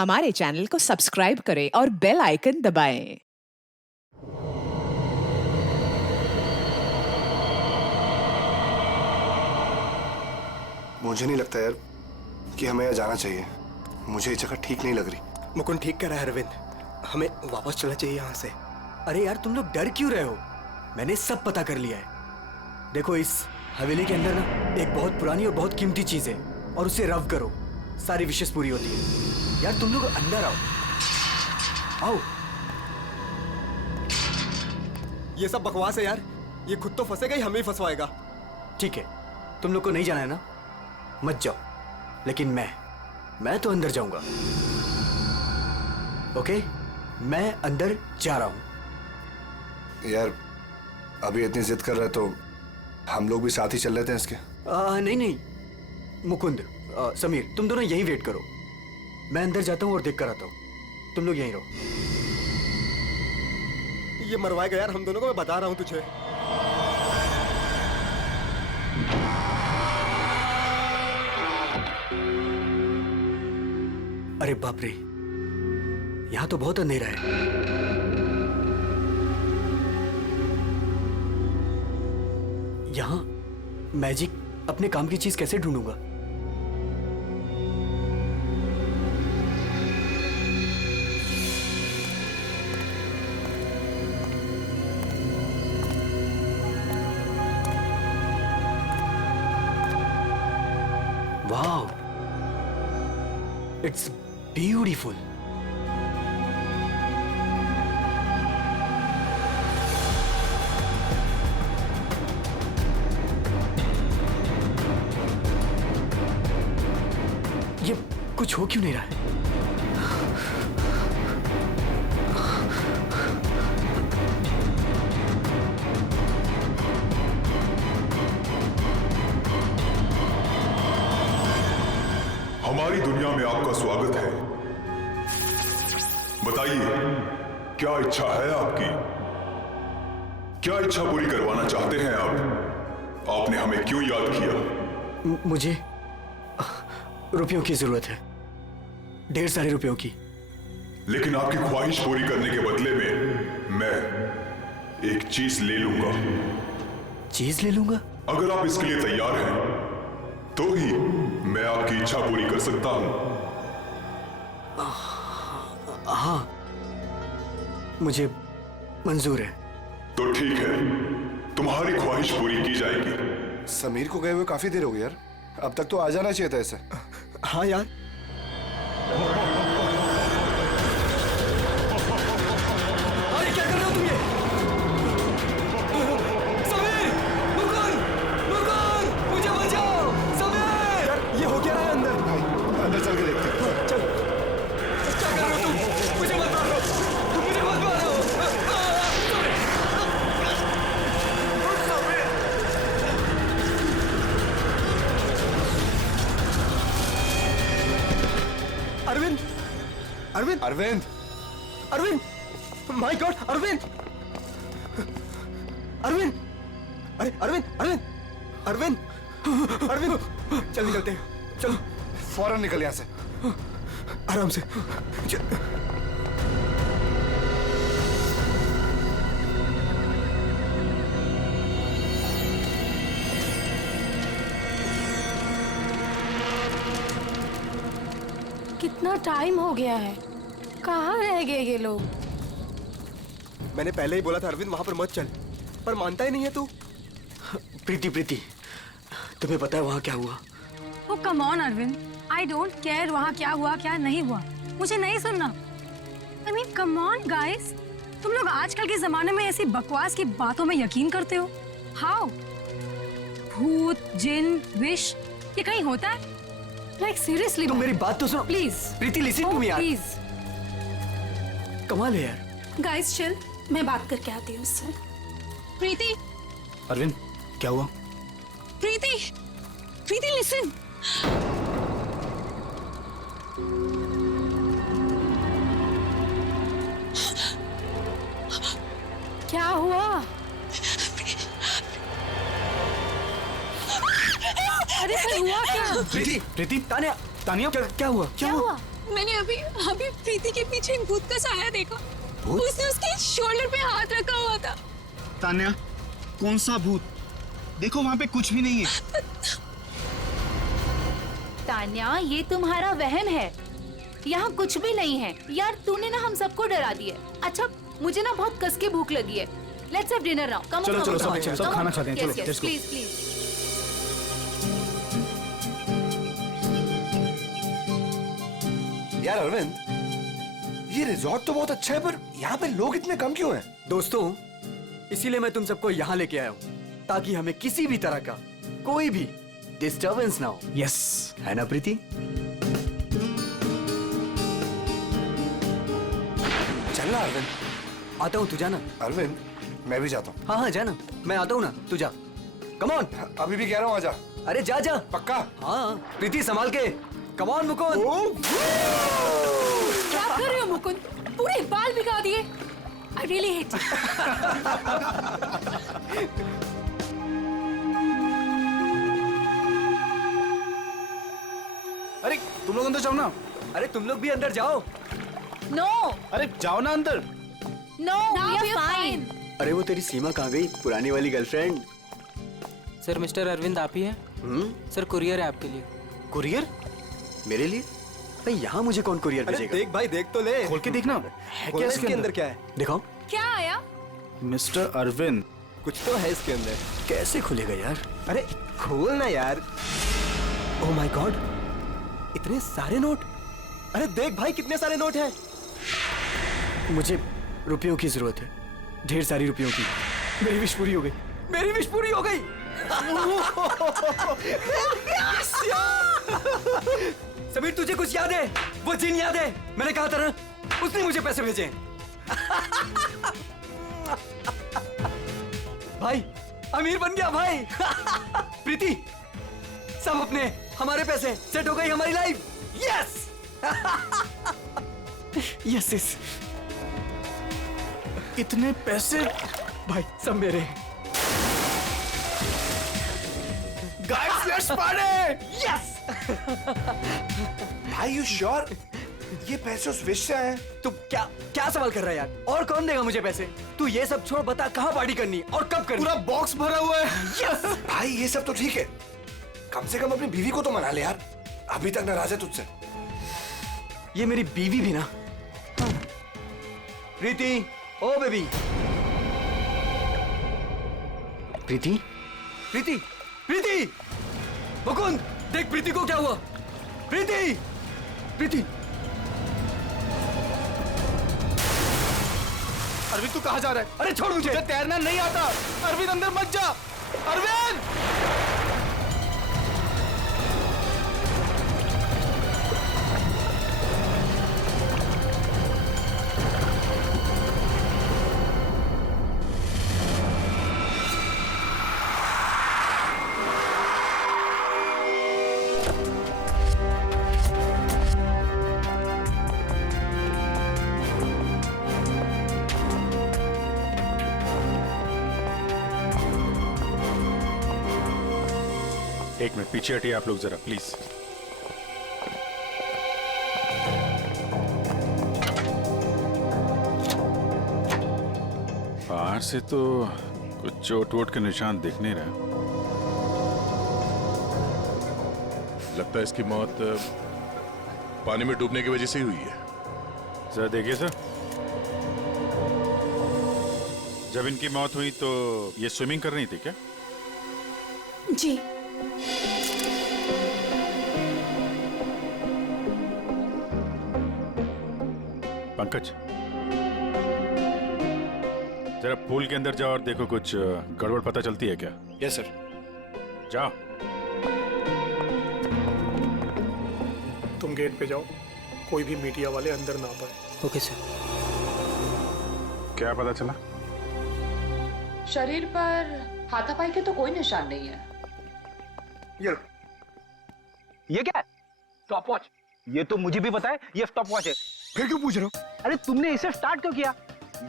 हमारे चैनल को सब्सक्राइब करें और बेल आइकन दबाएं। मुझे नहीं लगता यार कि हमें यहाँ जाना चाहिए। मुझे ये जगह ठीक नहीं लग रही। मुकुंद ठीक कह रहा है अरविंद, हमें वापस चलना चाहिए यहाँ से। अरे यार तुम लोग डर क्यों रहे हो? मैंने सब पता कर लिया है। देखो इस हवेली के अंदर ना एक बहुत पुरानी और बहुत कीमती चीज है और उसे रव करो, सारी विशेष पूरी होती है। यार तुम लोग अंदर आओ, आओ। ये सब बकवास है यार, ये खुद तो फंसेगा ही हमें ही फंसवाएगा। ठीक है, तुम लोग को नहीं जाना है ना, मत जाओ, लेकिन मैं तो अंदर जाऊंगा। ओके, मैं अंदर जा रहा हूं। यार अभी इतनी जिद कर रहे तो हम लोग भी साथ ही चल लेते हैं इसके। नहीं नहीं मुकुंद, समीर, तुम दोनों यहीं वेट करो। मैं अंदर जाता हूँ और देख कर आता हूँ, तुम लोग यहीं रहो। ये मरवाएगा यार हम दोनों को, मैं बता रहा हूँ तुझे। अरे बाप रे, यहाँ तो बहुत अंधेरा है। यहाँ मैजिक अपने काम की चीज कैसे ढूंढूंगा? Wow, it's beautiful. ये कुछ हो क्यों नहीं रहा है? हमारी दुनिया में आपका स्वागत है। बताइए, क्या इच्छा है आपकी? क्या इच्छा पूरी करवाना चाहते हैं आप? आपने हमें क्यों याद किया? मुझे रुपयों की जरूरत है, ढेर सारे रुपयों की। लेकिन आपकी ख्वाहिश पूरी करने के बदले में मैं एक चीज ले लूंगा। चीज ले लूंगा? अगर आप इसके लिए तैयार हैं तो ही मैं आपकी इच्छा पूरी कर सकता हूं। हाँ, मुझे मंजूर है। तो ठीक है, तुम्हारी ख्वाहिश पूरी की जाएगी। समीर को गए हुए काफी देर हो गई यार, अब तक तो आ जाना चाहिए था इसे। हाँ यार, अरे क्या कर रहे हो तुम ये? समीर! मुकुंद! मुकुंद! मुझे बचाओ! समीर! यार ये हो क्या रहा है अंदर? भाई अंदर चल के देखते हैं। चल। क्या कर रहे हो तुम? मुझे मत मारो! मुझे मत मारो! अरविंद! अरविंद! अरविंद! अरविंद! My God! अरविंद! अरविंद! अरे अरविंद! अरविंद! अरविंद! अरविंद! चल निकलते हैं, चलो। फौरन निकल यहाँ से। आराम से। कितना टाइम हो गया है, कहाँ रह गए ये लोग? मैंने पहले ही बोला था अरविंद वहां पर मत चल, पर मानता ही नहीं है तू। प्रीति, तुम्हें पता है वहां क्या हुआ? Oh come on Arvind, I don't care वहाँ क्या हुआ क्या नहीं हुआ, मुझे नहीं सुनना। I mean come on guys, तुम लोग आजकल के जमाने में ऐसी बकवास की बातों में यकीन करते हो? हाउ? भूत, जिन, विश, ये कहीं होता है? लाइक सीरियसली तुम मेरी बात तो सुनो please. Preeti, listen to me यार। प्लीज कमाल है यार। गाइस चिल, मैं बात करके आती हूँ उससे। प्रीति, अरविंद क्या हुआ? प्रीति, प्रीति लिसन। क्या हुआ? अरे फिर हुआ क्या? प्रीति, तानिया, क्या हुआ? क्या हुआ? मैंने अभी अभी प्रीति के पीछे एक भूत का साया देखा। उसने उसके शोल्डर पे हाथ रखा हुआ था। तान्या, कौन सा भूत? देखो वहाँ पे कुछ भी नहीं है। तान्या, ये तुम्हारा वहम है, यहाँ कुछ भी नहीं है। यार तूने ना हम सबको डरा दिया। अच्छा, मुझे ना बहुत कस के भूख लगी है। Let's have dinner now. Come चलो, सब खाना खाते हैं। चलो, let's go. Please please. यार अरविंद, ये रिजॉर्ट तो बहुत अच्छा है, पर यहाँ पे लोग इतने कम क्यों हैं? दोस्तों, इसीलिए मैं तुम सबको यहाँ लेके आया हूँ, ताकि हमें किसी भी तरह का कोई भी डिस्टर्बेंस ना हो। यस, है ना प्रीति? चलना अरविंद। आता हूँ, तू जाना। अरविंद, मैं भी जाता हूँ। हाँ हाँ, जाना। मैं आता हूँ ना, तू जा। Come on. अभी भी कह रहा हूँ, आजा। अरे जा जा। पक्का? हाँ, प्रीति संभाल के। Come on Mukund. क्या कर रहे हो मुकुंद? पूरे बाल भिगा दिए। I really hate you. अरे तुम लोग अंदर जाओ ना। अरे तुम लोग भी अंदर जाओ। No, अरे जाओ ना अंदर। no, we are fine. अरे वो तेरी सीमा कहाँ गई, पुरानी वाली गर्लफ्रेंड? सर, मिस्टर अरविंद आप ही हैं? सर, कुरियर है आपके लिए। कुरियर? मेरे लिए? भाई यहाँ मुझे कौन कुरियर भेजेगा? देख भाई, देख तो ले। खोल के देखना। है क्या इसके अंदर? क्या है? दिखाओ। क्या आया? मिस्टर अरविंद। कुछ तो है इसके अंदर। कैसे खुलेगा यार? अरे खोल ना यार। ओह माय गॉड, इतने सारे नोट। अरे देख भाई, कितने सारे नोट हैं। मुझे रुपयों की जरूरत है, ढेर सारी रुपयों की। मेरी विश पूरी हो गई। मेरी विश पूरी हो गई। समीर, तुझे कुछ याद है? वो जिन याद है? मैंने कहा था ना, उसने मुझे पैसे भेजे। भाई, अमीर बन गया भाई। प्रीति, सब अपने हमारे पैसे, सेट हो गई हमारी लाइफ। Yes yes yes. इतने पैसे? भाई सब मेरे। Guys, let's party. यस। भाई यू श्योर ये पैसे उस विश से आए हैं? तू क्या क्या सवाल कर रहा है यार? और कौन देगा मुझे पैसे? तू ये सब छोड़, बता कहाँ पार्टी करनी है और कब करनी? पूरा बॉक्स भरा हुआ है। यस। भाई ये सब तो ठीक है, कम से कम अपनी बीवी को तो मना ले यार, अभी तक नाराज है तुझसे। ये मेरी बीवी भी ना। प्रीति, ओ बेबी। प्रीति, प्रीति, प्रीति। मुकुंद, देख प्रीति को क्या हुआ। प्रीति, प्रीति। अरविंद, तू कहाँ जा रहा है? अरे छोड़ मुझे। तुझे तैरना नहीं आता। अरविंद, अंदर मत जा। अरविंद! एक मिनट पीछे हटिए आप लोग जरा प्लीज। बाहर से तो कुछ चोट वोट के निशान दिख नहीं रहा। लगता है इसकी मौत पानी में डूबने की वजह से ही हुई है। जरा देखिए सर, जब इनकी मौत हुई तो ये स्विमिंग कर रही थी क्या? जी। पंकज, जरा पूल के अंदर जाओ और देखो कुछ गड़बड़ पता चलती है क्या? Yes sir. जाओ। तुम गेट पे जाओ, कोई भी मीडिया वाले अंदर ना पाए। Okay sir. क्या पता चला? शरीर पर हाथापाई के तो कोई निशान नहीं है। ये क्या है? Stop watch. ये तो मुझे भी पता है ये स्टॉप वॉच है। फिर क्यों पूछ रहे हो? अरे तुमने इसे स्टार्ट क्यों किया?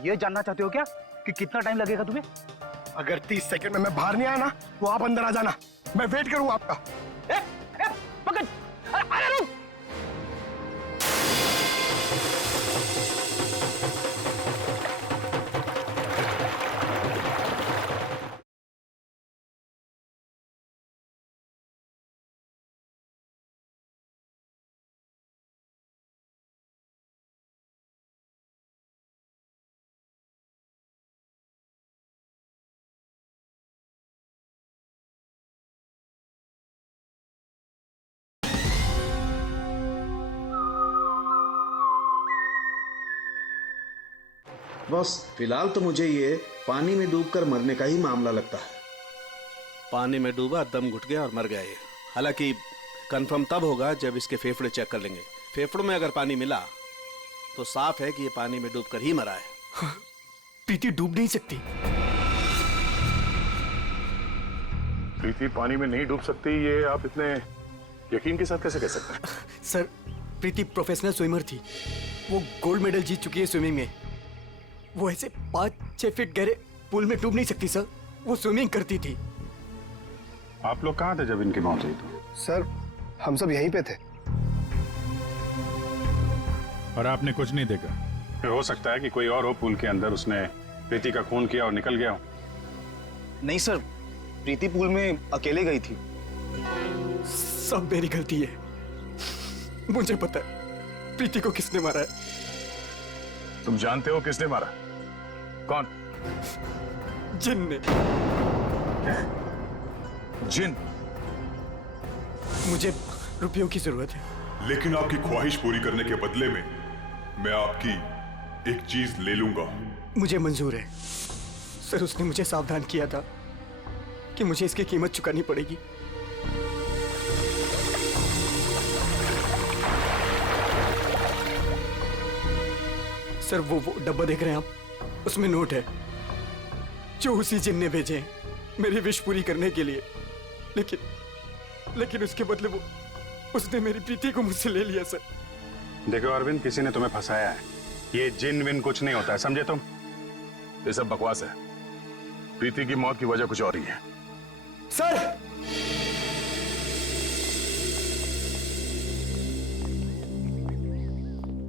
ये जानना चाहते हो क्या कि कितना टाइम लगेगा तुम्हें? अगर 30 सेकंड में मैं बाहर नहीं आया ना, तो आप अंदर आ जाना, मैं वेट करूंगा आपका। पकड़। अरे रुक। बस फिलहाल तो मुझे ये पानी में डूबकर मरने का ही मामला लगता है। पानी में डूबा, दम घुट गया और मर गया ये। हालांकि कंफर्म तब होगा जब इसके फेफड़े चेक कर लेंगे। फेफड़ों में अगर पानी मिला तो साफ है कि ये पानी में डूबकर ही मरा है। प्रीति डूब नहीं सकती। प्रीति पानी में नहीं डूब सकती, ये आप इतने यकीन के साथ कैसे कह सकते हैं? सर, प्रीति प्रोफेशनल स्विमर थी। वो गोल्ड मेडल जीत चुकी है स्विमिंग में। वो ऐसे 5-6 फीट गहरे पूल में डूब नहीं सकती सर। वो स्विमिंग करती थी। आप लोग कहाँ थे जब इनकी मौत हुई? तो सर, हम सब यहीं पे थे। और आपने कुछ नहीं देखा? फिर हो सकता है कि कोई और हो पूल के अंदर, उसने प्रीति का खून किया और निकल गया हो। नहीं सर, प्रीति पूल में अकेले गई थी। सब मेरी गलती है। मुझे पता है प्रीति को किसने मारा है। तुम जानते हो किसने मारा? कौन? जिन ने। जिन? मुझे रुपयों की जरूरत है। लेकिन आपकी ख्वाहिश पूरी करने के बदले में मैं आपकी एक चीज ले लूंगा। मुझे मंजूर है सर। उसने मुझे सावधान किया था कि मुझे इसकी कीमत चुकानी पड़ेगी। सर, वो डब्बा देख रहे हैं आप, उसमें नोट है जो उसी जिन ने भेजे हैं मेरी विश पूरी करने के लिए। लेकिन उसके बदले उसने मेरी प्रीति को मुझसे ले लिया सर। देखो अरविंद, किसी ने तुम्हें फंसाया है। ये जिन विन कुछ नहीं होता है, समझे तुम? ये सब बकवास है। प्रीति की मौत की वजह कुछ और ही है। सर,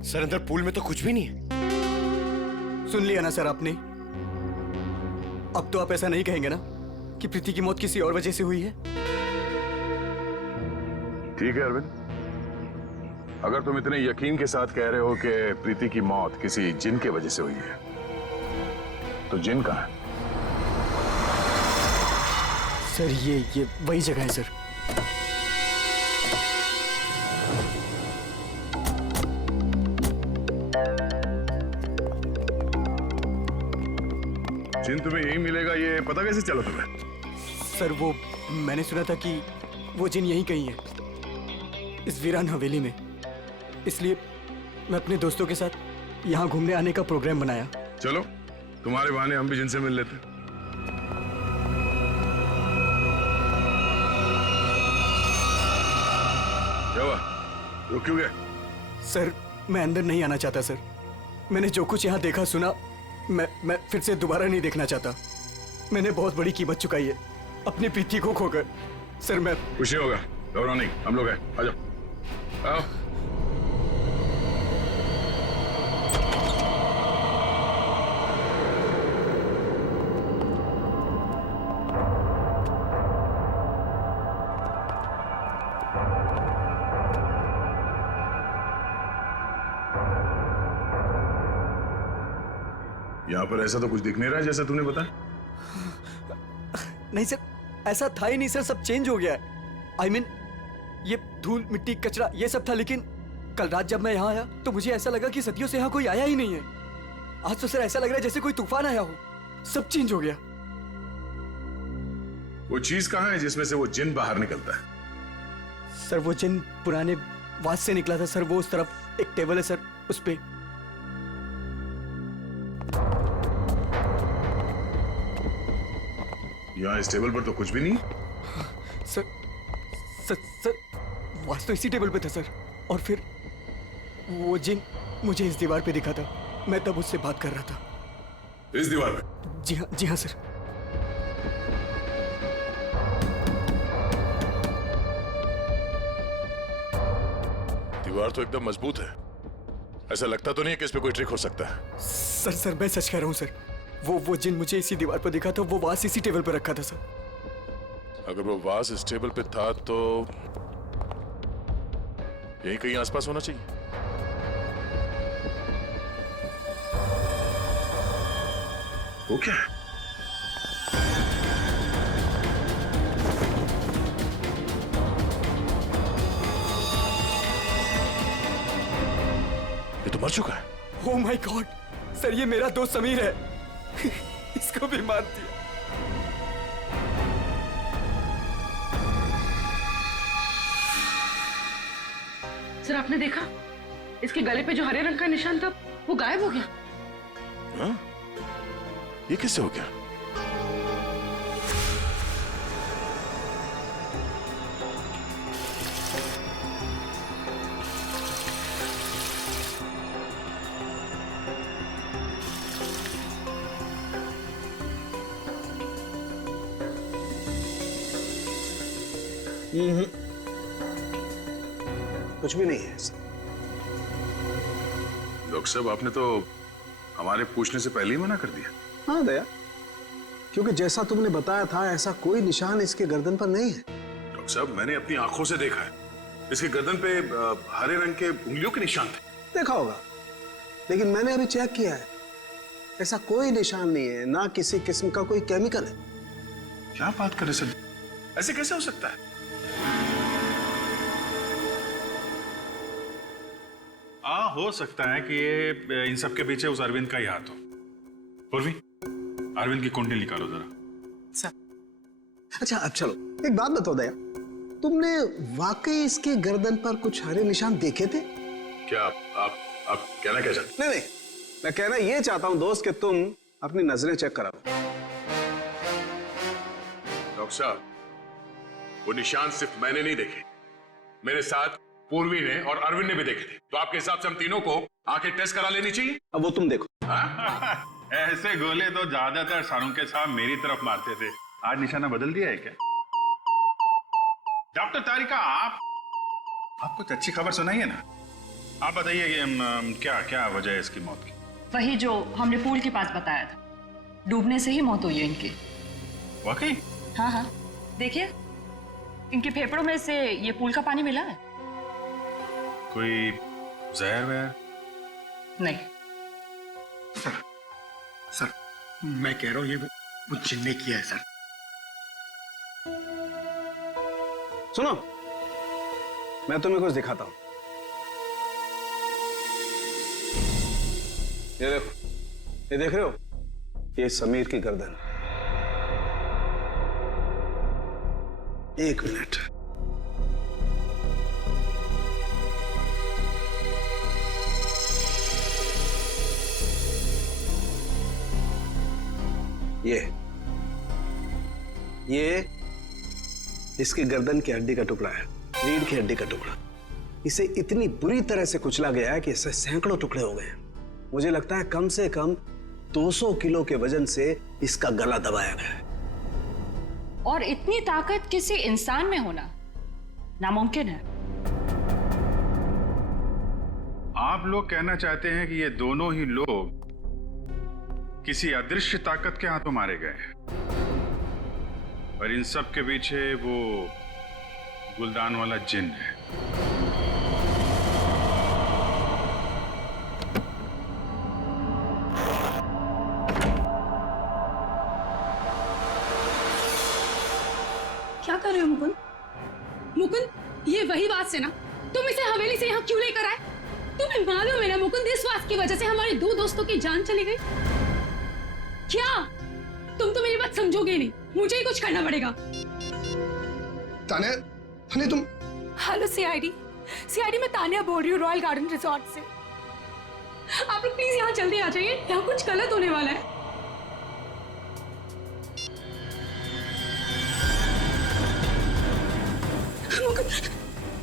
सर, अंदर पूल में तो कुछ भी नहीं है। सुन लिया ना सर आपने? अब तो आप ऐसा नहीं कहेंगे ना कि प्रीति की मौत किसी और वजह से हुई है? ठीक है अरविंद, अगर तुम इतने यकीन के साथ कह रहे हो कि प्रीति की मौत किसी जिन के वजह से हुई है, तो जिन कहाँ है? सर, ये वही जगह है सर। जिन तुम्हें यही मिलेगा, ये पता कैसे चला तुम्हें? सर, वो मैंने सुना था कि वो जिन यहीं कहीं है, इस वीरान हवेली में। इसलिए मैं अपने दोस्तों के साथ यहाँ घूमने आने का प्रोग्राम बनाया। चलो, तुम्हारे बहाने हम भी जिनसे मिल लेते। क्या हुआ? रुक क्यों गए? सर, मैं अंदर नहीं आना चाहता सर। मैंने जो कुछ यहाँ देखा सुना, मैं फिर से दोबारा नहीं देखना चाहता। मैंने बहुत बड़ी कीमत चुकाई है अपनी प्रीति को खोकर। सर, मैं खुशी होगा, घबराओ नहीं, हम लोग हैं। आ जाओ, आओ। यहाँ पर ऐसा तो कुछ दिख नहीं रहा है जैसा तूने बताया। नहीं सर, ऐसा था ही नहीं सर। सब चेंज हो गया है। I mean, ये धूल मिट्टी कचरा ये सब था, लेकिन कल रात जब मैं यहाँ आया तो मुझे ऐसा लगा कि सदियों से यहाँ कोई आया ही नहीं है। आज तो सर ऐसा लग रहा है जैसे कोई तूफान आया हो। सब चेंज हो गया। वो चीज कहाँ है जिसमें से वो जिन बाहर निकलता है? सर, वो जिन पुराने वास से निकला था सर। वो उस तरफ एक टेबल है सर, उस पे। यहाँ इस टेबल पर तो कुछ भी नहीं। सर, वास तो इसी टेबल पे था सर। और फिर वो जिन मुझे इस दीवार पे दिखा था। मैं तब उससे बात कर रहा था। इस दीवार पे? जी हाँ सर। दीवार तो एकदम मजबूत है। ऐसा लगता तो नहीं है कि इस पे कोई ट्रिक हो सकता है। सर मैं सच कह रहा हूँ सर। वो जिन मुझे इसी दीवार पर दिखा था वो वास इसी टेबल पर रखा था सर। अगर वो वास इस टेबल पे था तो यहीं कहीं आसपास होना चाहिए। वो क्या है? ये तो मर चुका है। ओह माय गॉड सर, ये मेरा दोस्त समीर है। इसको भी मार दिया। सर आपने देखा इसके गले पे जो हरे रंग का निशान था वो गायब हो गया। हाँ? ये किससे हो गया? कुछ भी नहीं है। डॉक्टर साहब आपने तो हमारे पूछने से पहले ही मना कर दिया। हाँ दया, क्योंकि जैसा तुमने बताया था ऐसा कोई निशान इसके गर्दन पर नहीं है। डॉक्टर साहब मैंने अपनी आंखों से देखा है, इसके गर्दन पे हरे रंग के उंगलियों के निशान थे। देखा होगा, लेकिन मैंने अभी चेक किया है, ऐसा कोई निशान नहीं है, ना किसी किस्म का कोई केमिकल है। क्या बात कर रहे सर, ऐसे कैसे हो सकता है? हो सकता है कि ये इन सब के पीछे उस अरविंद का ही हाथ हो। पूर्वी, अरविंद की कुंडली निकालो जरा। अच्छा अब चलो एक बात बताओ दया, तुमने वाकई इसके गर्दन पर कुछ हरे निशान देखे थे? क्या आप कहना क्या चाहते? नहीं, मैं कहना ये चाहता हूं दोस्त कि तुम अपनी नजरें चेक कराओ। डॉक्टर साहब वो निशान सिर्फ मैंने नहीं देखे, मेरे साथ पूर्वी ने और अरविंद ने भी देखे थे। तो आपके हिसाब से हम तीनों को आंखें टेस्ट करा लेनी चाहिए। अब वो तुम देखो। ऐसे गोले तो ज्यादातर सारुंके साहब मेरी तरफ मारते थे, आज निशाना बदल दिया है क्या? डॉक्टर तारिका आप कुछ अच्छी खबर सुनाइए ना। आप बताइए क्या क्या वजह है इसकी मौत की? वही जो हमने पूल के पास बताया था, डूबने से ही मौत हुई है इनकी। वाकई? हाँ देखिए इनके फेफड़ों में से ये पूल का पानी मिला है। कोई जहर वहर? नहीं सर मैं कह रहा हूं ये वो जिन ने किया है सर। सुनो मैं तुम्हें कुछ दिखाता हूं। ये देखो, ये देख रहे हो, ये समीर की गर्दन। एक मिनट, ये इसकी गर्दन की हड्डी का टुकड़ा है, रीढ़ की हड्डी का टुकड़ा। इसे इतनी बुरी तरह से कुचला गया है कि इससे सैकड़ों टुकड़े हो गए। मुझे लगता है कम से कम 200 किलो के वजन से इसका गला दबाया गया है। और इतनी ताकत किसी इंसान में होना नामुमकिन है। आप लोग कहना चाहते हैं कि ये दोनों ही लोग किसी अदृश्य ताकत के हाथों मारे गए हैं, और इन सब के पीछे वो गुलदान वाला जिन है। क्या कर रहे हो मुकुंद? मुकुंद, ये वही बात से ना तुम इसे हवेली से यहाँ क्यों लेकर आए? तुम्हें मालूम है ना मुकुंद, इस बात की वजह से हमारे 2 दोस्तों की जान चली गई। क्या तुम तो मेरी बात समझोगे नहीं, मुझे ही कुछ करना पड़ेगा। तान्या तुम। हेलो सीआईडी मैं तान्या बोल रही हूँ रॉयल गार्डन रिजॉर्ट से। आप लोग प्लीज यहाँ जल्दी आ जाइए, यहाँ कुछ गलत होने वाला है।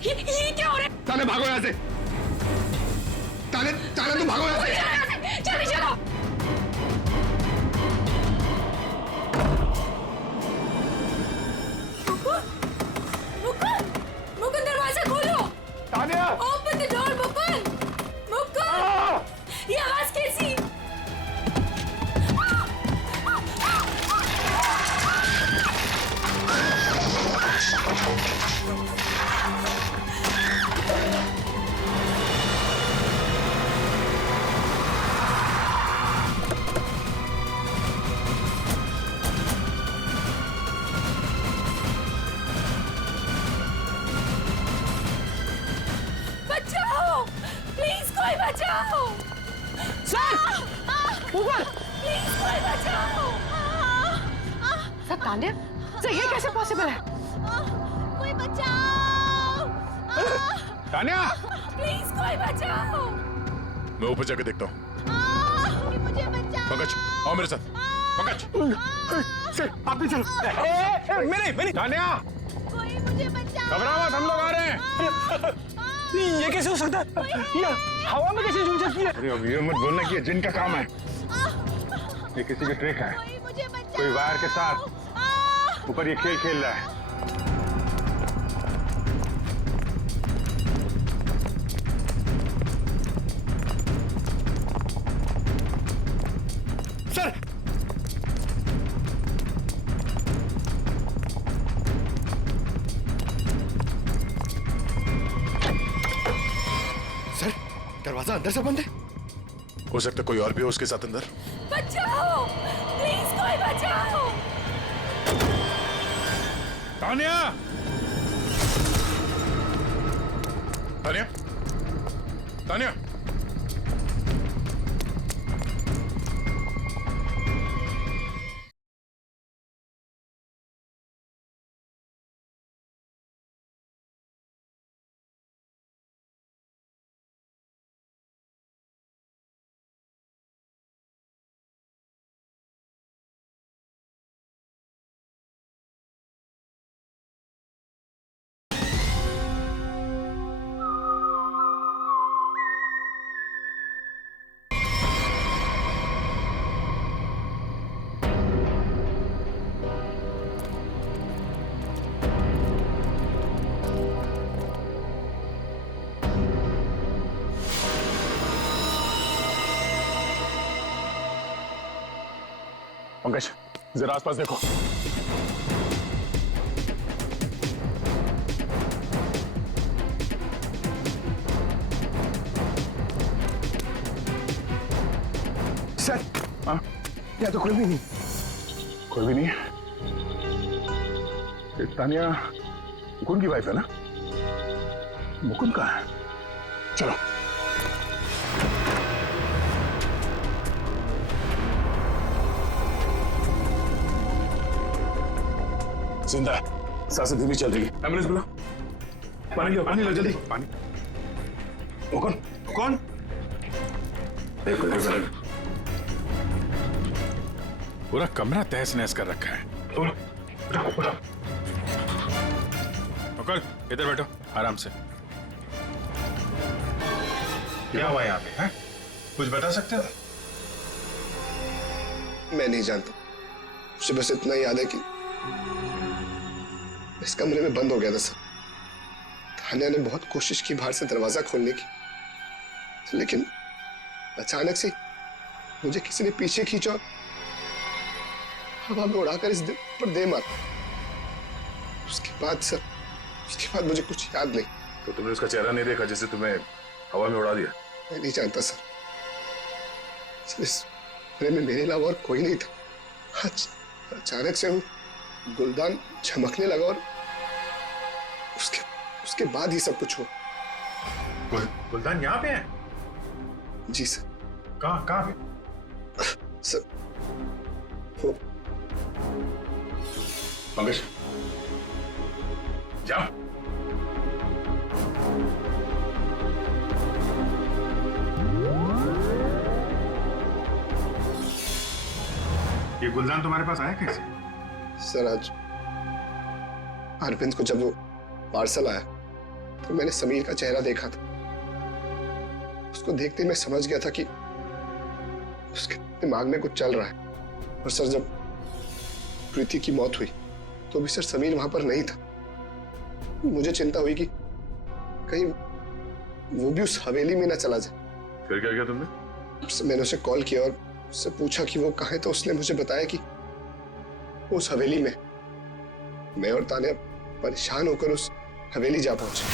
ये क्या हो रहा है? तान्या भागो यहाँ से। तान्या तुम भागो यहाँ से। जल्दी चलो। मुकुंद दरवाजा खोलो। Tanya open the door Mukund. बचाओ। सर ऊपर प्लीज कोई बचाओ। सर तान्या, सर ये कैसे पॉसिबल है? कोई बचाओ। तान्या, प्लीज कोई बचाओ। मैं ऊपर जाके देखता हूँ। मुझे बचाओ। पंकज, आओ मेरे साथ। पंकज, सर आप भी चलो। मेरे तान्या, कोई मुझे बचाओ। घबराओ मत, हम लोग आ रहे हैं। ये कैसे हो सकता है? ये हवा में कैसे झूल सकती है? अरे अब ये मत बोलना कि ये जिन का काम है। ये किसी की ट्रिक है। कोई वायर के साथ ऊपर ये खेल खेल रहा है। सर सर दरवाजा अंदर से बंद है। हो सकता है कोई और भी हो उसके साथ अंदर। बचाओ, प्लीज कोई बचाओ। तान्या, तान्या, तान्या, पंकज, जरा आसपास देखो। सर हाँ, यहाँ तो कोई भी नहीं। कोई भी नहीं है। ये तान्या मुकुंद की वाइफ है ना? मुकुंद कहाँ है? चलो। जिंदा है, सांसें धीमी चल रही है। एम्बुलेंस बुलाओ। पानी लो, पानी लो जल्दी। पानी। मुकुंद, कौन? एक मिनट। पूरा कमरा तहस नहस कर रखा है। मुकुल, इधर बैठो आराम से। क्या हुआ यहाँ पे? हैं? कुछ बता सकते हो? मैं नहीं जानता, मुझे बस इतना याद है कि इस कमरे में बंद हो गया था सर। तान्या ने बहुत कोशिश की बाहर से दरवाजा खोलने की, लेकिन अचानक से मुझे किसी ने पीछे खींचा और हवा में उड़ाकर इस दिल पर दे मारा। उसके बाद मुझे कुछ याद नहीं। तो तुमने उसका चेहरा नहीं देखा जिसे तुम्हें हवा में उड़ा दिया? मैं नहीं जानता सर इस कमरे में मेरे अलावा और कोई नहीं था। अचानक से वो गुलदान चमकने लगा और उसके बाद ही सब कुछ हुआ। गुलदान यहाँ पे है? जी सर। कहाँ पे? सर वो पंकज, जाओ। ये गुलदान तुम्हारे पास आया कैसे? सर आज अरविंद को जब वो पार्सल आया तो मैंने समीर का चेहरा देखा था। उसको देखते मैं समझ गया था कि उसके दिमाग में कुछ चल रहा है। और सर जब प्रीति की मौत हुई तो भी सर समीर वहां पर नहीं था। मुझे चिंता हुई कि कहीं वो भी उस हवेली में ना चला जाए। फिर क्या किया तुमने? मैंने उसे कॉल किया और उससे पूछा कि वो कहाँ है, तो उसने मुझे बताया कि उस हवेली में। मैं और तान्या परेशान होकर उस हवेली जा पहुंचे।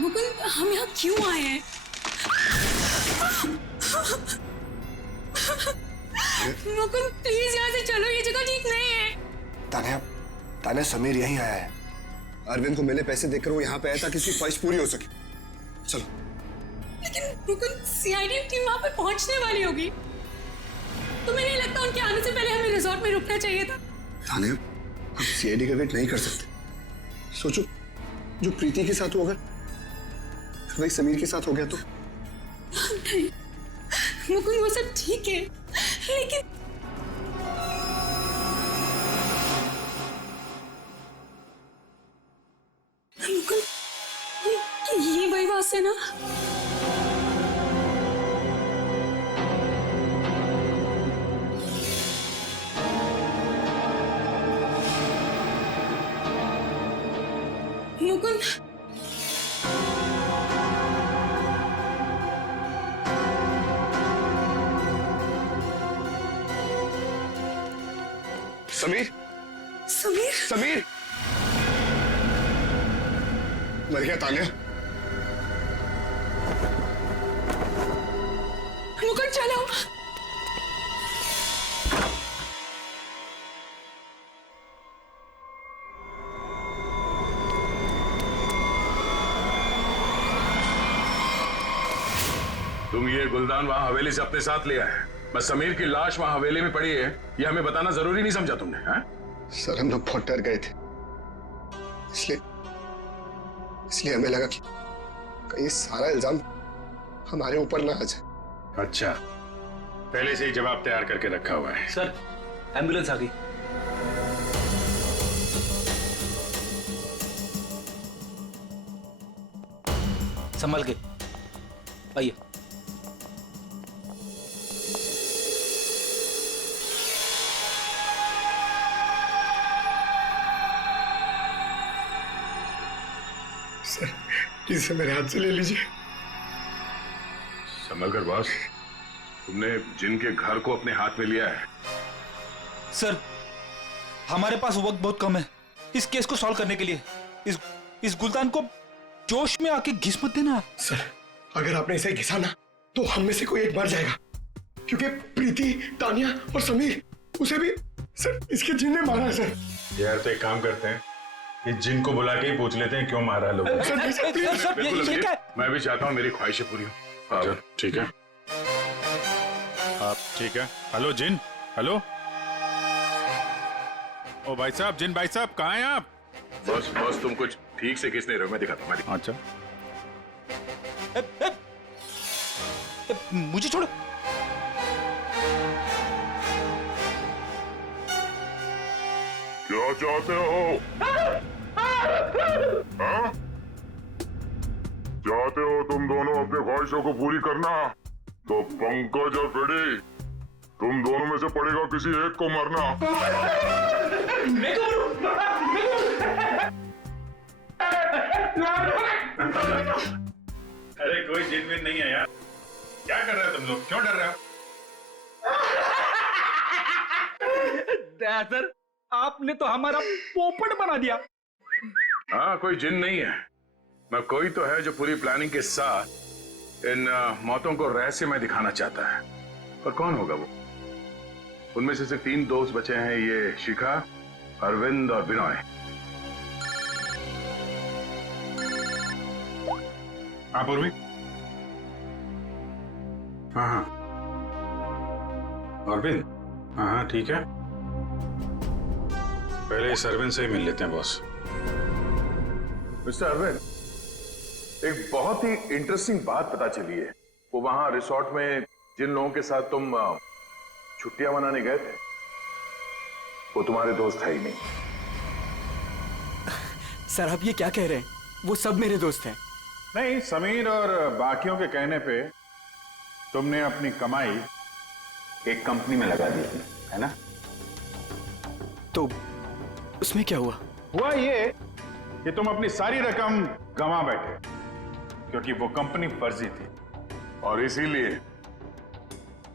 मुकुंद, हम यहाँ क्यों आए हैं? मुकुंद प्लीज यहाँ से चलो, ये जगह ठीक नहीं है। तान्या समीर यहीं आया है। अरविंद को मिले पैसे देकर वो यहाँ पे आया ताकि उसकी ख्वाहिश पूरी हो सके। चलो। लेकिन मुकुंद सीआईडी टीम वहाँ पे पहुँचने वाली होगी, तुम्हें नहीं लगता उनके आने से पहले हमें रिजॉर्ट में रुकना चाहिए था? तान्या, हम सीआईडी का वेट नहीं कर सकते। सोचो, जो प्रीति के साथ होगा वही समीर के साथ हो गया तो? नहीं मुकुंद, वो सब ठीक है, लेकिन मुकुंद, ये वही बात है ना? मुकुंद, समीर, समीर, समीर मर गया। तान्या, मुकुंद चलो। तुम ये गुलदान वहां हवेली से अपने साथ लिया है, बस समीर की लाश वहां हवेली में पड़ी है ये हमें बताना जरूरी नहीं समझा तुमने? हैं? सर हम लोग बहुत डर गए थे, इसलिए हमें लगा कि कहीं सारा इल्जाम हमारे ऊपर ना आ जाए। अच्छा, पहले से ही जवाब तैयार करके रखा हुआ है। सर एम्बुलेंस आ गई। संभल के आइए। सर इसे मेरे हाथ से ले लीजिए। संभल कर बॉस, तुमने जिनके घर को अपने हाथ में लिया है। सर हमारे पास वक्त बहुत कम है इस केस को सॉल्व करने के लिए। इस गुलदान को जोश में आके घिस मत देना। सर अगर आपने इसे घिसा ना तो हम में से कोई एक मर जाएगा, क्योंकि प्रीति, तान्या और समीर, उसे भी सर इसके जिन ने मारा है। सर यार तो एक काम करते हैं, इस जिन को बुला के ही पूछ लेते हैं क्यों मारा लोग। मैं भी चाहता हूँ मेरी ख्वाहिशें पूरी हो। ठीक है, आप ठीक है? हेलो जिन, हेलो। ओ भाई साहब, जिन भाई साहब कहाँ हैं आप? बस तुम कुछ ठीक से घिस नहीं रहे हो, मैं दिखाता हूँ। अच्छा मुझे छोड़ो। क्या चाहते हो? हाँ? चाहते हो तुम दोनों अपने ख्वाहिशों को पूरी करना? तो पंकज और फ्रेडी, तुम दोनों में से पड़ेगा किसी एक को मरना। अरे कोई जिन विन नहीं है यार, क्या कर रहे हो तुम लोग? क्यों डर रहे हो? सर आपने तो हमारा पोपट बना दिया। हाँ, कोई जिन नहीं है, मैं कोई तो है जो पूरी प्लानिंग के साथ इन मौतों को रहस्यमय दिखाना चाहता है। पर कौन होगा वो? उनमें से सिर्फ 3 दोस्त बचे हैं, ये शिखा, अरविंद और बिनॉय। हाँ पूर्वी। हाँ अरविंद, हाँ ठीक है, पहले इस अरविंद से ही मिल लेते हैं बॉस। मिस्टर अरविंद, एक बहुत ही इंटरेस्टिंग बात पता चली है। वो वहां रिसोर्ट में जिन लोगों के साथ तुम छुट्टियां मनाने गए थे, वो तुम्हारे दोस्त है ही नहीं। सर आप ये क्या कह रहे हैं? वो सब मेरे दोस्त हैं। नहीं, समीर और बाकियों के कहने पे तुमने अपनी कमाई एक कंपनी में लगा दी थी, है ना? तो उसमें क्या हुआ? हुआ ये कि तुम अपनी सारी रकम गंवा बैठे, क्योंकि वो कंपनी फर्जी थी और इसीलिए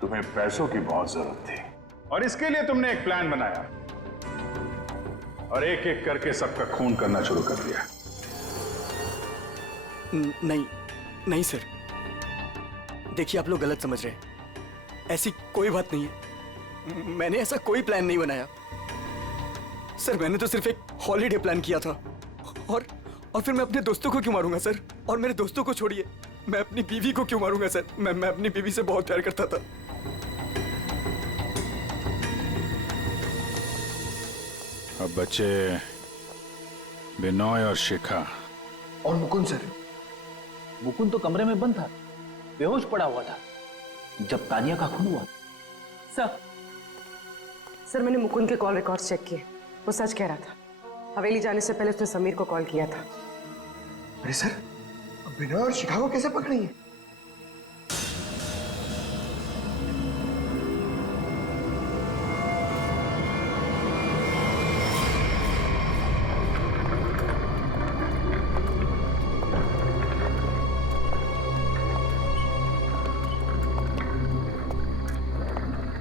तुम्हें पैसों की बहुत जरूरत थी। और इसके लिए तुमने एक प्लान बनाया और एक एक करके सबका खून करना शुरू कर दिया। नहीं सर, देखिए आप लोग गलत समझ रहे हैं। ऐसी कोई बात नहीं है। मैंने ऐसा कोई प्लान नहीं बनाया सर। मैंने तो सिर्फ एक हॉलीडे प्लान किया था। और फिर मैं अपने दोस्तों को क्यों मारूंगा सर? और मेरे दोस्तों को छोड़िए, मैं अपनी बीवी को क्यों मारूंगा सर? मैं अपनी बीवी से बहुत प्यार करता था। अब बच्चे बिनॉय और शिखा। और मुकुंद सर? मुकुंद तो कमरे में बंद था, बेहोश पड़ा हुआ था जब तानिया का खून हुआ। सर मैंने मुकुंद के कॉल रिकॉर्ड्स चेक किए, वो सच कह रहा था। हवेली जाने से पहले उसने समीर को कॉल किया था। अरे सर, अब बिनॉय और शिखा को कैसे पकड़ी है?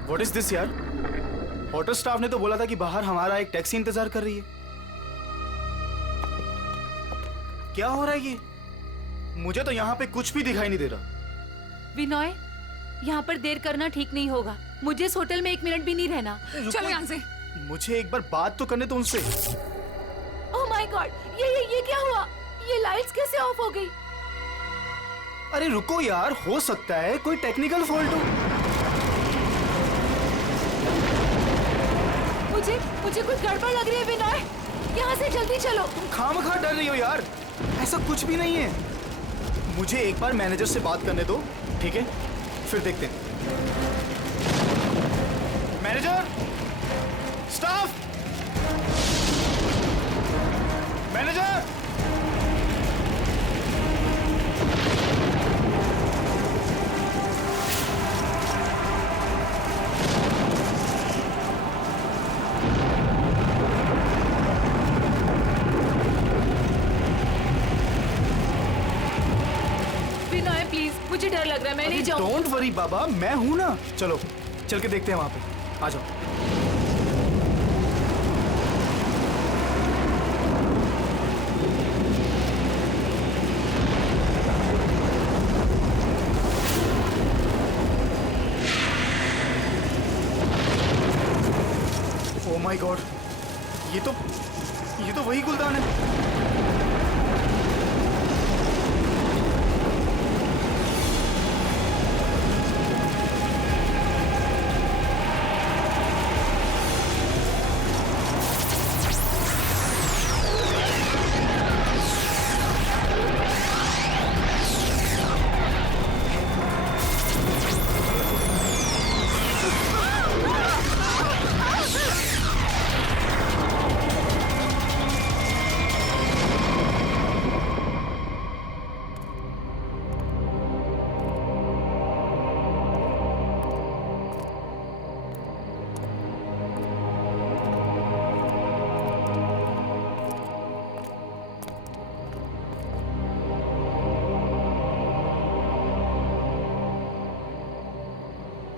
व्हाट इज दिस यार? होटल स्टाफ ने तो बोला था कि बाहर हमारा एक टैक्सी इंतजार कर रही है। क्या हो रहा है ये? मुझे तो यहाँ पे कुछ भी दिखाई नहीं दे रहा। विनोय, यहाँ पर देर करना ठीक नहीं होगा। मुझे इस होटल में 1 मिनट भी नहीं रहना। चलो यहाँ से। मुझे एक बार बात तो करने दो उनसे। ओह माय गॉड, ये क्या हुआ? ये लाइट्स कैसे ऑफ हो गई? अरे रुको यार, हो सकता है कोई टेक्निकल फॉल्ट हो। मुझे कुछ गड़बड़ लग रही है विनोय, यहाँ से जल्दी चलो। तुम खामखा डर रही हो यार, ऐसा कुछ भी नहीं है। मुझे एक बार मैनेजर से बात करने दो, ठीक है? फिर देखते हैं। Manager, staff, manager. मुझे डर लग रहा है, मैं नहीं जाऊँ। डोंट वरी बाबा, मैं हूं ना। चलो चल के देखते हैं वहां पे। आ जाओ। ओह माय गॉड, ये तो वही गुलदान है।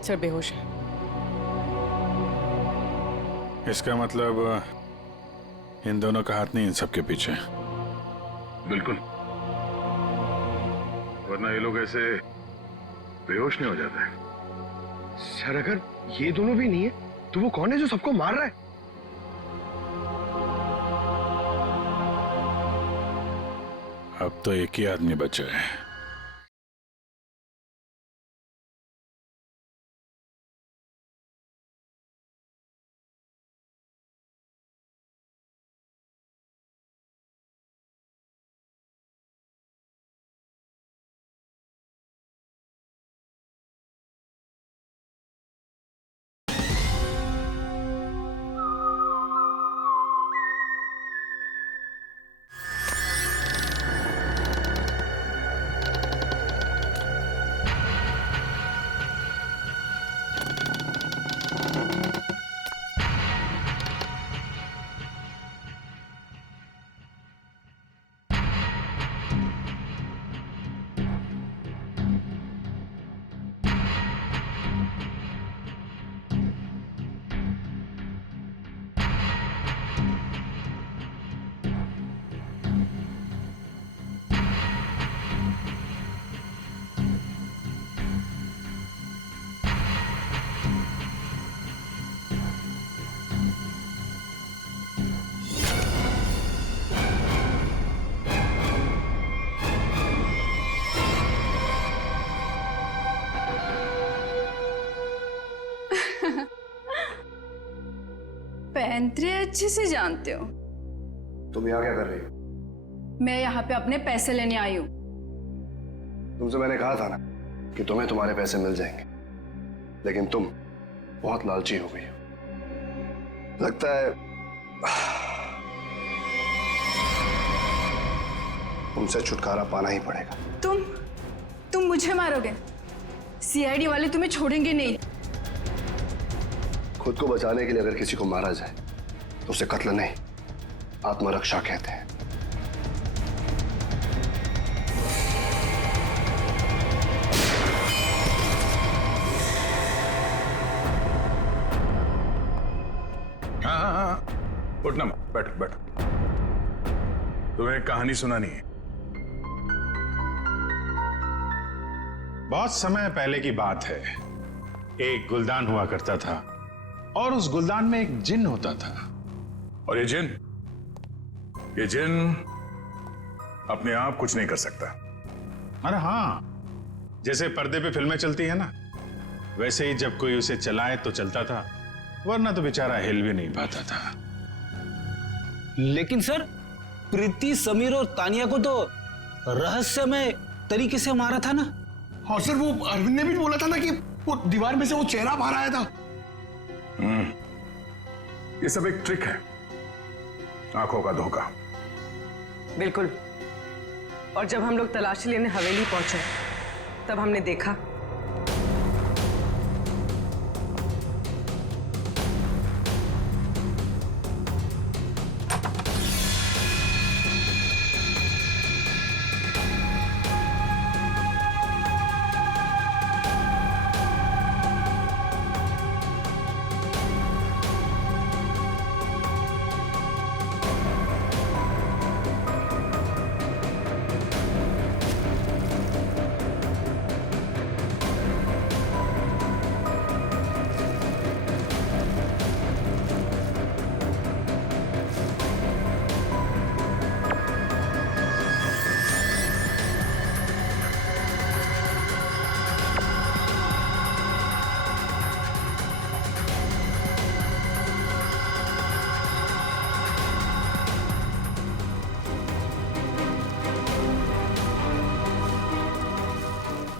सर बेहोश है। इसका मतलब इन दोनों का हाथ नहीं इन सबके पीछे। बिल्कुल, वरना ये लोग ऐसे बेहोश नहीं हो जाते हैं। सर अगर ये दोनों भी नहीं है तो वो कौन है जो सबको मार रहा है? अब तो एक ही आदमी बचा है। पैंतरे अच्छे से जानते हो। तुम यहाँ क्या कर रही हो? मैं यहाँ पे अपने पैसे लेने आई हूँ। तुमसे मैंने कहा था ना कि तुम्हें तुम्हारे पैसे मिल जाएंगे, लेकिन तुम बहुत लालची हो गई हो। लगता है तुमसे छुटकारा पाना ही पड़ेगा। तुम मुझे मारोगे? सीआईडी वाले तुम्हें छोड़ेंगे नहीं। खुद को बचाने के लिए अगर किसी को मारा जाए तो उसे कत्ल नहीं, आत्मरक्षा कहते हैं। हाँ, उठना मत, बैठो बैठो। तुम्हें कहानी सुनानी है। बहुत समय पहले की बात है। एक गुलदान हुआ करता था और उस गुलदान में एक जिन होता था। और ये जिन अपने आप कुछ नहीं कर सकता। अरे हाँ, जैसे पर्दे पे फिल्में चलती है ना, वैसे ही जब कोई उसे चलाए तो चलता था, वरना तो बेचारा हिल भी नहीं पाता था। लेकिन सर, प्रीति, समीर और तानिया को तो रहस्यमय तरीके से मारा था ना। और सर वो अरविंद ने भी बोला था ना कि वो दीवार में से वो चेहरा बाहर आया था। ये सब एक ट्रिक है, आंखों का धोखा। बिल्कुल। और जब हम लोग तलाशी लेने हवेली पहुंचे तब हमने देखा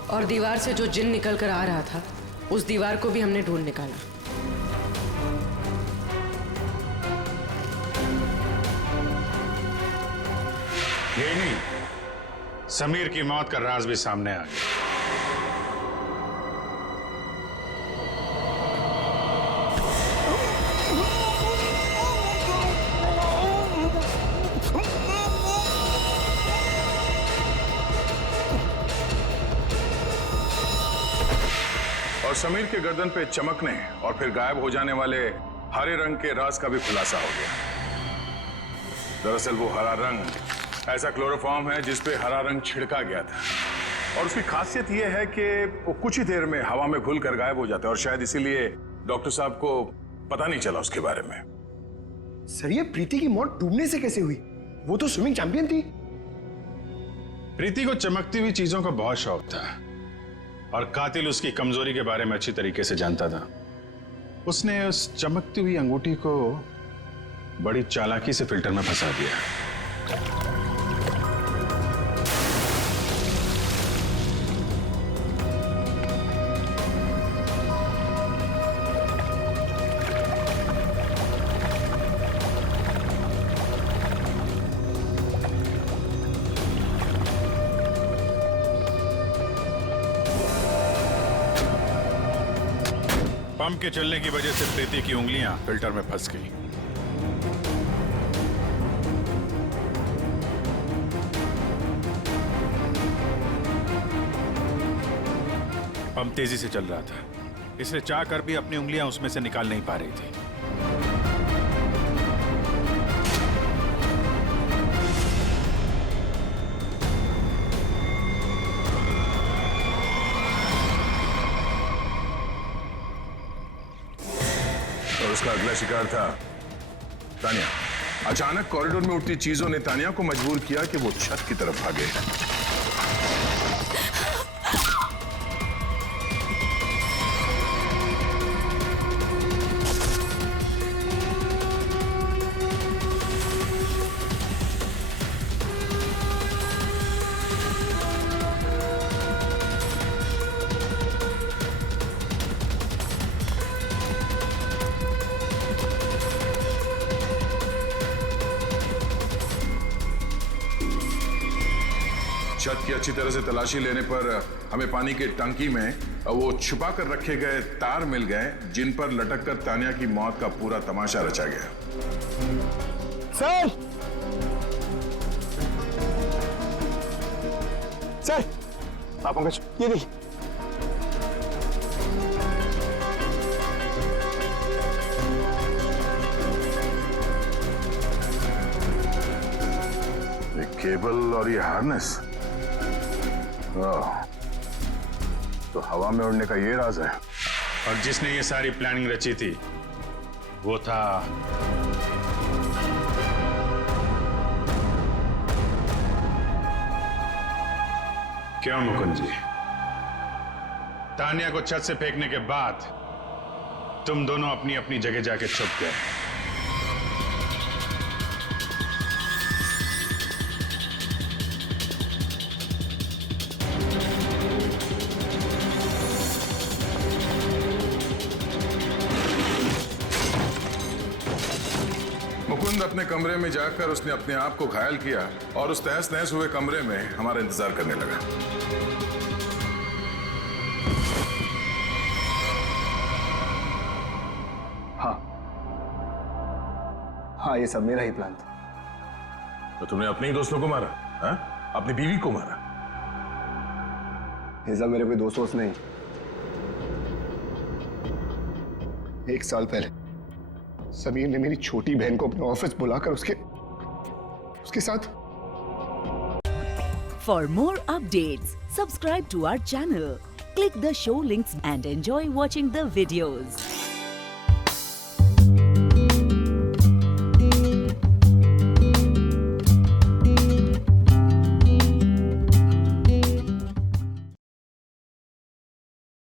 और दीवार से जो जिन निकल कर आ रहा था उस दीवार को भी हमने ढूंढ निकाला। यही नहीं, समीर की मौत का राज भी सामने आ गया। और समीर के गर्दन पे चमकने और फिर गायब हो जाने वाले हरे रंग के राज का भी खुलासा हो गया। दरअसल वो हरा रंग ऐसा क्लोरोफॉर्म है जिस पे हरा रंग छिड़का गया था, और उसकी खासियत ये है कि वो कुछ ही देर में हवा में घुल कर गायब हो जाता है, और शायद इसीलिए डॉक्टर साहब को पता नहीं चला उसके बारे में। सर ये प्रीति की मौत डूबने से कैसे हुई? वो तो स्विमिंग चैंपियन थी। प्रीति को चमकती हुई चीजों का बहुत शौक था और कातिल उसकी कमजोरी के बारे में अच्छी तरीके से जानता था। उसने उस चमकती हुई अंगूठी को बड़ी चालाकी से फिल्टर में फंसा दिया। पंप के चलने की वजह से प्रीति की उंगलियां फिल्टर में फंस गई। पंप तेजी से चल रहा था, इसलिए चाह कर भी अपनी उंगलियां उसमें से निकाल नहीं पा रही थी। और उसका अगला शिकार था तानिया। अचानक कॉरिडोर में उठती चीजों ने तानिया को मजबूर किया कि वो छत की तरफ भागे। छत की अच्छी तरह से तलाशी लेने पर हमें पानी की टंकी में वो छुपा कर रखे गए तार मिल गए, जिन पर लटक कर तानिया की मौत का पूरा तमाशा रचा गया। सर, सर, आप पंकज, ये देखिए। ये केबल और ये हार्नेस, तो हवा में उड़ने का ये राज है। और जिसने ये सारी प्लानिंग रची थी वो था क्यों मुकुंद जी? तानिया को छत से फेंकने के बाद तुम दोनों अपनी अपनी जगह जाके छुप गए। मुकुंद अपने कमरे में जाकर उसने अपने आप को घायल किया और उस तहस नहस हुए कमरे में हमारा इंतजार करने लगा। हाँ, ये सब मेरा ही प्लान था। तो तुमने अपने ही दोस्तों को मारा? हा? अपनी बीवी को मारा? ये सब मेरे कोई दोस्त नहीं। 1 साल पहले समीर ने मेरी छोटी बहन को अपने ऑफिस बुलाकर उसके साथ। For more updates, subscribe to our channel, click the show links and enjoy watching the videos.